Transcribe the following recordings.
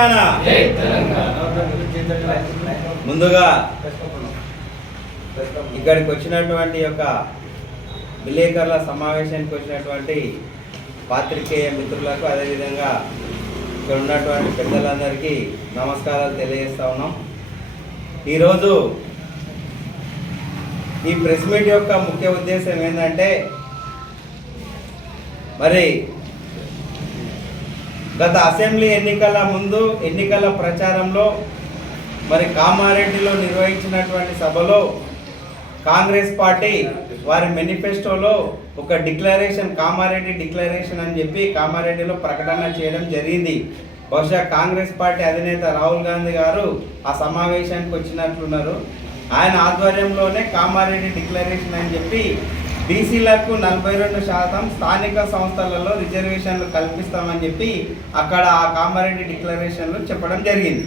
తెలంగాణ. ముందుగా ఇక్కడికి వచ్చినటువంటి యొక్క విలేకరుల సమావేశానికి వచ్చినటువంటి పాత్రికేయ మిత్రులకు అదేవిధంగా ఇక్కడ ఉన్నటువంటి పెద్దలందరికీ నమస్కారాలు తెలియజేస్తా ఉన్నాం. ఈరోజు ఈ ప్రెస్ మీట్ యొక్క ముఖ్య ఉద్దేశం ఏంటంటే మరి గత అసెంబ్లీ ఎన్నికల ముందు ఎన్నికల ప్రచారంలో మరి కామారెడ్డిలో నిర్వహించినటువంటి సభలో కాంగ్రెస్ పార్టీ వారి మేనిఫెస్టోలో ఒక డిక్లరేషన్ కామారెడ్డి డిక్లరేషన్ అని చెప్పి కామారెడ్డిలో ప్రకటన చేయడం జరిగింది. బహుశా కాంగ్రెస్ పార్టీ అధినేత రాహుల్ గాంధీ గారు ఆ సమావేశానికి వచ్చినట్లున్నారు. ఆయన ఆధ్వర్యంలోనే కామారెడ్డి డిక్లరేషన్ అని చెప్పి బీసీలకు నలభై రెండు శాతం స్థానిక సంస్థలలో రిజర్వేషన్లు కల్పిస్తామని చెప్పి అక్కడ ఆ కామారెడ్డి డిక్లరేషన్లు చెప్పడం జరిగింది.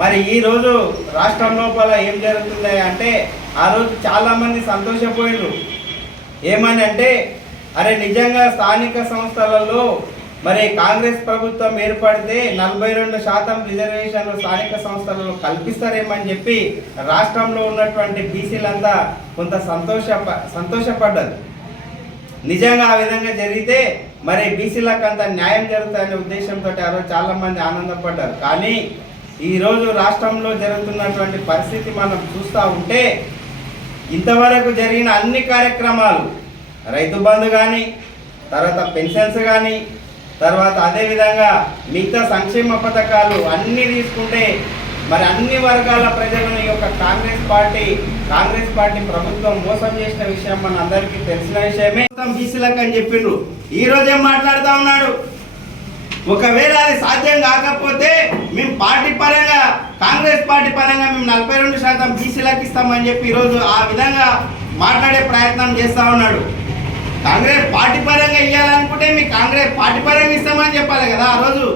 మరి ఈ రోజు రాష్ట్రం లోపల ఏం జరుగుతుంది అంటే ఆ రోజు చాలామంది సంతోషపోయారు ఏమని అంటే అరే నిజంగా స్థానిక సంస్థలలో మరి కాంగ్రెస్ ప్రభుత్వం ఏర్పడితే నలభై రెండు శాతం రిజర్వేషన్లు స్థానిక సంస్థలలో కల్పిస్తారేమని చెప్పి రాష్ట్రంలో ఉన్నటువంటి బీసీలంతా కొంత సంతోష సంతోషపడ్డది నిజంగా ఆ విధంగా జరిగితే మరి బీసీలకు అంత న్యాయం జరుగుతుందనే ఉద్దేశంతో ఆ రోజు చాలా మంది ఆనందపడ్డారు. కానీ ఈరోజు రాష్ట్రంలో జరుగుతున్నటువంటి పరిస్థితి మనం చూస్తూ ఉంటే ఇంతవరకు జరిగిన అన్ని కార్యక్రమాలు రైతు బంధు కానీ తర్వాత పెన్షన్స్ కానీ తర్వాత అదేవిధంగా మిగతా సంక్షేమ పథకాలు అన్నీ తీసుకుంటే మరి అన్ని వర్గాల ప్రజలను ఈ యొక్క కాంగ్రెస్ పార్టీ కాంగ్రెస్ పార్టీ ప్రభుత్వం మోసం చేసిన విషయం మన అందరికీ తెలిసిన విషయమే. బీసీలకు అని చెప్పిండ్రు. ఈ రోజేం మాట్లాడుతూ ఉన్నాడు? ఒకవేళ అది సాధ్యం కాకపోతే మేము పార్టీ పరంగా కాంగ్రెస్ పార్టీ పరంగా మేము నలభై రెండు శాతం బీసీలకు ఇస్తామని చెప్పి ఈరోజు ఆ విధంగా మాట్లాడే ప్రయత్నం చేస్తూ ఉన్నాడు. కాంగ్రెస్ పార్టీ పరంగా ఇవ్వాలనుకుంటే మీ కాంగ్రెస్ పార్టీ పరంగా ఇస్తామని చెప్పాలి కదా ఆ రోజు.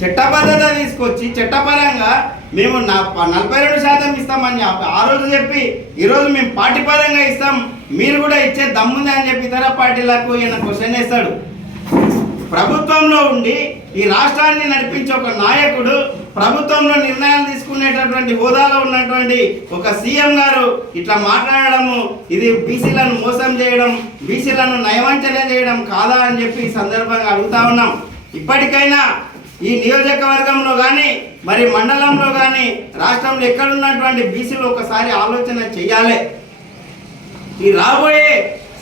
చట్టబద్ధత తీసుకొచ్చి చట్టపరంగా మేము నా నలభై రెండు శాతం ఇస్తామని చెప్పి ఆ రోజు చెప్పి ఈరోజు మేము పార్టీ పరంగా ఇస్తాం మీరు కూడా ఇచ్చే దమ్ముంది అని చెప్పి ఇతర పార్టీలకు ఈయన క్వశ్చన్ వేస్తాడు ప్రభుత్వంలో ఉండి ఈ రాష్ట్రాన్ని నడిపించే ఒక నాయకుడు ప్రభుత్వంలో నిర్ణయాలు తీసుకునేటటువంటి హోదాలో ఉన్నటువంటి ఒక సీఎం గారు ఇట్లా మాట్లాడడము ఇది బీసీలను మోసం చేయడం బీసీలను నయవంచన చేయడం కాదా అని చెప్పి ఈ సందర్భంగా అడుగుతా ఉన్నాం. ఇప్పటికైనా ఈ నియోజకవర్గంలో కానీ మరి మండలంలో కానీ రాష్ట్రంలో ఎక్కడున్నటువంటి బీసీలు ఒకసారి ఆలోచన చేయాలి. ఈ రాబోయే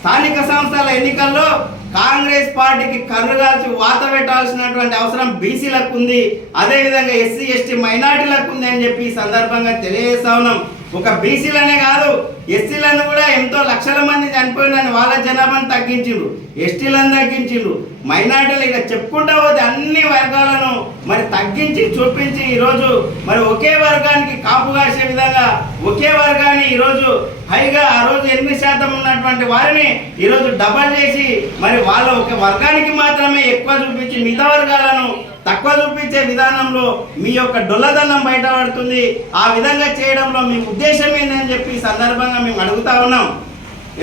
స్థానిక సంస్థల ఎన్నికల్లో కాంగ్రెస్ పార్టీకి కర్రుగాల్చి వాత పెట్టాల్సినటువంటి అవసరం బీసీలకు ఉంది. అదేవిధంగా ఎస్సీ ఎస్టీ మైనార్టీలకు ఉంది అని చెప్పి ఈ సందర్భంగా తెలియజేస్తా ఉన్నాం. ఒక బీసీలనే కాదు ఎస్సీలను కూడా ఎంతో లక్షల మంది చనిపోయినని వాళ్ళ జనాభాను తగ్గించిండ్రు. ఎస్టీలను తగ్గించిండ్రు. మైనార్టీలు ఇక చెప్పుకుంటా పోతే అన్ని వర్గాలను మరి తగ్గించి చూపించి ఈరోజు మరి ఒకే వర్గానికి కాపు కాసే విధంగా ఒకే వర్గాన్ని ఈరోజు హైగా ఆ రోజు ఎనిమిది శాతం ఉన్నటువంటి వారిని ఈరోజు డబల్ చేసి మరి వాళ్ళ ఒక వర్గానికి మాత్రమే ఎక్కువ చూపించి మిగతా వర్గాలను తక్కువ చూపించే విధానంలో మీ యొక్క డొల్లదనం బయటపడుతుంది. ఆ విధంగా చేయడంలో మీ ఉద్దేశం ఏంటని చెప్పి సందర్భంగా మేము అడుగుతా ఉన్నాం.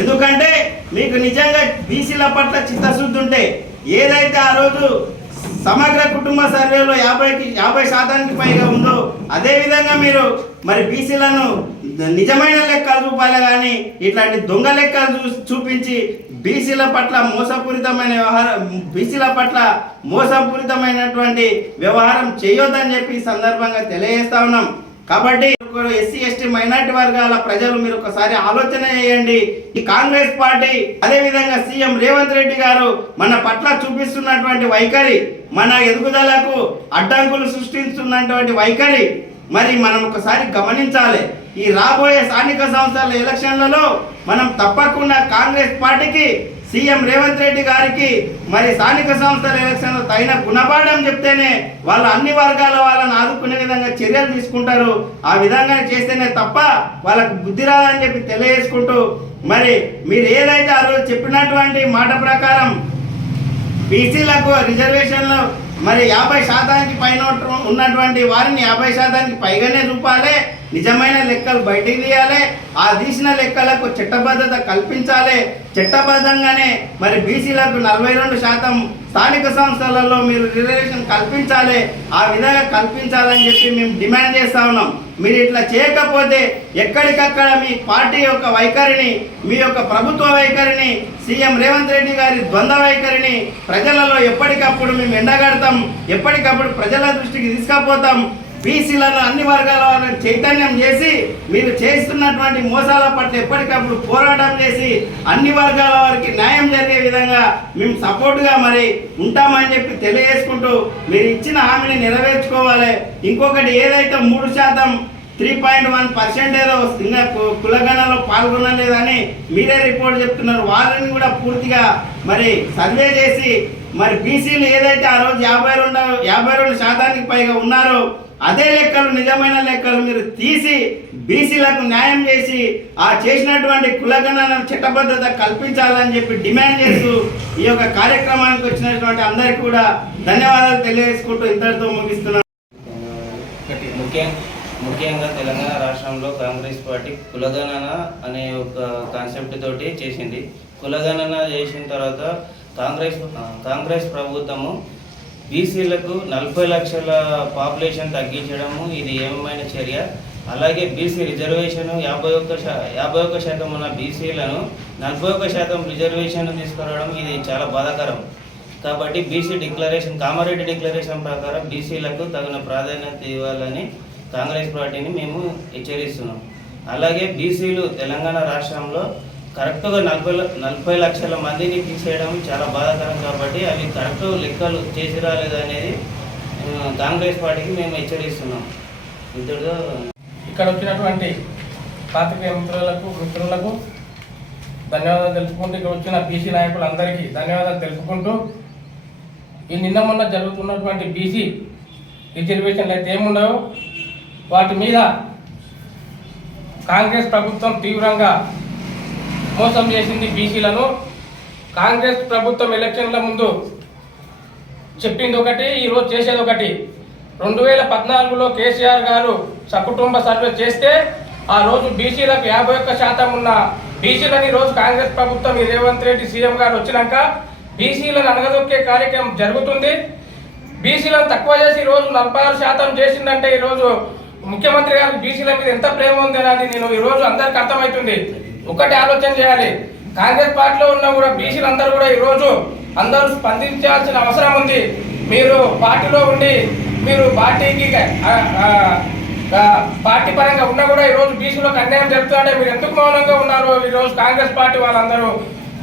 ఎందుకంటే మీకు నిజంగా బీసీల పట్ల చిత్తశుద్ధి ఉంటే ఏదైతే ఆ రోజు సమగ్ర కుటుంబ సర్వేలో యాభైకి యాభై శాతానికి పైగా ఉందో అదేవిధంగా మీరు మరి బీసీలను నిజమైన లెక్కలు చూపాలి కానీ ఇట్లాంటి దొంగ లెక్కలు చూ చూపించి బీసీల పట్ల మోసపూరితమైన వ్యవహారం బీసీల పట్ల మోసపూరితమైనటువంటి వ్యవహారం చేయొద్దని చెప్పి సందర్భంగా తెలియజేస్తా ఉన్నాం. కాబట్టి ఎస్సీ ఎస్టీ మైనార్టీ వర్గాల ప్రజలు మీరు ఒకసారి ఆలోచన చేయండి. ఈ కాంగ్రెస్ పార్టీ అదే విధంగా సీఎం రేవంత్ రెడ్డి గారు మన పట్ల చూపిస్తున్నటువంటి వైఖరి మన ఎదుగుదలకు అడ్డంకులు సృష్టిస్తున్నటువంటి వైఖరి మరి మనం ఒకసారి గమనించాలి. ఈ రాబోయే స్థానిక సంస్థల ఎలక్షన్లలో మనం తప్పకుండా కాంగ్రెస్ పార్టీకి సీఎం రేవంత్ రెడ్డి గారికి మరి స్థానిక సంస్థల ఎలక్షన్లో తగిన గుణపాఠం చెప్తేనే వాళ్ళు అన్ని వర్గాల వాళ్ళని ఆదుకునే విధంగా చర్యలు తీసుకుంటారు. ఆ విధంగా చేస్తేనే తప్ప వాళ్ళకు బుద్ధి రాదని చెప్పి తెలియజేసుకుంటూ మరి మీరు ఏదైతే ఆ రోజు చెప్పినటువంటి మాట ప్రకారం బీసీలకు రిజర్వేషన్లు మరి యాభై శాతానికి పైన ఉన్నటువంటి వారిని యాభై శాతానికి పైగానే చూపాలి నిజమైన లెక్కలు బయటికి తీయాలి ఆ తీసిన లెక్కలకు చట్టబద్ధత కల్పించాలి. చట్టబద్ధంగానే మరి బీసీలకు నలభై రెండు శాతం స్థానిక సంస్థలలో మీరు రిజర్వేషన్ కల్పించాలి ఆ విధంగా కల్పించాలని చెప్పి మేము డిమాండ్ చేస్తా ఉన్నాం. మీరు ఇట్లా చేయకపోతే ఎక్కడికక్కడ మీ పార్టీ యొక్క వైఖరిని మీ యొక్క ప్రభుత్వ వైఖరిని సీఎం రేవంత్ రెడ్డి గారి ద్వంద్వ వైఖరిని ప్రజలలో ఎప్పటికప్పుడు మేము ఎండగడతాం ఎప్పటికప్పుడు ప్రజల దృష్టికి తీసుకపోతాం. బీసీలను అన్ని వర్గాల వారిని చైతన్యం చేసి మీరు చేస్తున్నటువంటి మోసాల పట్ల ఎప్పటికప్పుడు పోరాటం చేసి అన్ని వర్గాల వారికి న్యాయం జరిగే విధంగా మేము సపోర్ట్గా మరి ఉంటామని చెప్పి తెలియజేసుకుంటూ మీరు ఇచ్చిన హామీని నెరవేర్చుకోవాలి. ఇంకొకటి ఏదైతే మూడు శాతం త్రీ పాయింట్ వన్ పర్సెంట్ ఏదో ఇంకా కులగణలో పాల్గొనలేదని మీరే రిపోర్ట్ చెప్తున్నారు. వాళ్ళని కూడా పూర్తిగా మరి సర్వే చేసి మరి బీసీలు ఏదైతే ఆ రోజు యాభై రెండు యాభై రెండు శాతానికి పైగా ఉన్నారో అదే లెక్కలు నిజమైన లెక్కలు మీరు తీసి బీసీలకు న్యాయం చేసి ఆ చేసినటువంటి కులగణన చట్టబద్ధత కల్పించాలని చెప్పి డిమాండ్ చేస్తూ ఈ యొక్క కార్యక్రమానికి వచ్చినటువంటి అందరికీ కూడా ధన్యవాదాలు తెలియజేసుకుంటూ ఇంతటితో ముగిస్తున్నాను. ముఖ్యంగా ముఖ్యంగా తెలంగాణ రాష్ట్రంలో కాంగ్రెస్ పార్టీ కులగణన అనే ఒక కాన్సెప్ట్ తోటి చేసింది. కులగణన చేసిన తర్వాత కాంగ్రెస్ కాంగ్రెస్ ప్రభుత్వము బీసీలకు నలభై లక్షల పాపులేషన్ తగ్గించడము ఇది ఏమైన చర్య? అలాగే బీసీ రిజర్వేషన్ యాభై ఒక్క శా యాభై ఒక్క శాతం ఉన్న బీసీలను నలభై ఒక్క శాతం రిజర్వేషన్ తీసుకురావడం ఇది చాలా బాధాకరం. కాబట్టి బీసీ డిక్లరేషన్ కామారెడ్డి డిక్లరేషన్ ప్రకారం బీసీలకు తగిన ప్రాధాన్యత ఇవ్వాలని కాంగ్రెస్ పార్టీని మేము హెచ్చరిస్తున్నాం. అలాగే బీసీలు తెలంగాణ రాష్ట్రంలో కరెక్ట్గా నలభై నలభై లక్షల మందిని తీసేయడం చాలా బాధాకరం కాబట్టి అవి కరెక్ట్ లెక్కలు చేసి రాలేదు అనేది కాంగ్రెస్ పార్టీకి మేము హెచ్చరిస్తున్నాం. ఇద్దరుగా ఇక్కడ వచ్చినటువంటి పాతిక మిత్రులకు మిత్రులకు ధన్యవాదాలు తెలుపుకుంటూ ఇక్కడ వచ్చిన బీసీ నాయకులందరికీ ధన్యవాదాలు తెలుపుకుంటూ ఈ నిన్న మొన్న జరుగుతున్నటువంటి బీసీ రిజర్వేషన్లు అయితే ఏముండవు. వాటి మీద కాంగ్రెస్ ప్రభుత్వం తీవ్రంగా మోసం చేసింది బీసీలను. కాంగ్రెస్ ప్రభుత్వం ఎలక్షన్ల ముందు చెప్పింది ఒకటి ఈరోజు చేసేది ఒకటి. రెండు వేల పద్నాలుగులో కేసీఆర్ గారు సకుటుంబ సర్వే చేస్తే ఆ రోజు బీసీలకు యాభై ఒక్క శాతం ఉన్న బీసీలని రోజు కాంగ్రెస్ ప్రభుత్వం ఈ రేవంత్ రెడ్డి సీఎం గారు వచ్చినాక బీసీలను అనగదొక్కే కార్యక్రమం జరుగుతుంది. బీసీలను తక్కువ చేసి ఈరోజు రోజు నలభై ఆరు శాతం చేసిందంటే ఈరోజు ముఖ్యమంత్రి గారికి బీసీల మీద ఎంత ప్రేమ ఉంది అనేది నేను ఈరోజు అందరికీ అందరికి అర్థమవుతుంది. ఒకటి ఆలోచన చేయాలి. కాంగ్రెస్ పార్టీలో ఉన్న కూడా బీసీలు అందరూ కూడా ఈరోజు అందరూ స్పందించాల్సిన అవసరం ఉంది. మీరు పార్టీలో ఉండి మీరు పార్టీకి పార్టీ పరంగా ఉన్నా కూడా ఈ రోజు బీసీలకు అన్యాయం జరుగుతుందంటే మీరు ఎందుకు మౌనంగా ఉన్నారు ఈరోజు కాంగ్రెస్ పార్టీ వాళ్ళందరూ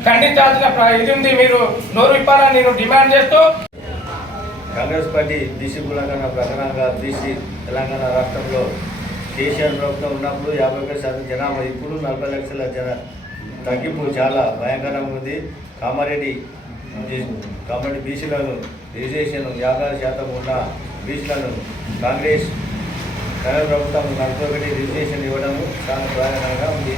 ఖండించాల్సిన ఇది ఉంది. మీరు నోరు ఇప్పాలని నేను డిమాండ్ చేస్తూ కాంగ్రెస్ పార్టీ బీసీ కులంగా ప్రధానంగా బీసీ తెలంగాణ రాష్ట్రంలో కేసీఆర్ ప్రభుత్వం ఉన్నప్పుడు యాభై ఒక్క శాతం జనాభా ఇప్పుడు నలభై లక్షల జన తగ్గింపు చాలా భయంకరంగా ఉంది. కామారెడ్డి బీ- కామారెడ్డి బీసీలను రిజర్వేషన్ యాభై ఆరు శాతం ఉన్న బీసీలను కాంగ్రెస్ కేంద్ర ప్రభుత్వం నలభై ఒకటి రిజర్వేషన్ ఇవ్వడము చాలా ప్రధానంగా ఉంది.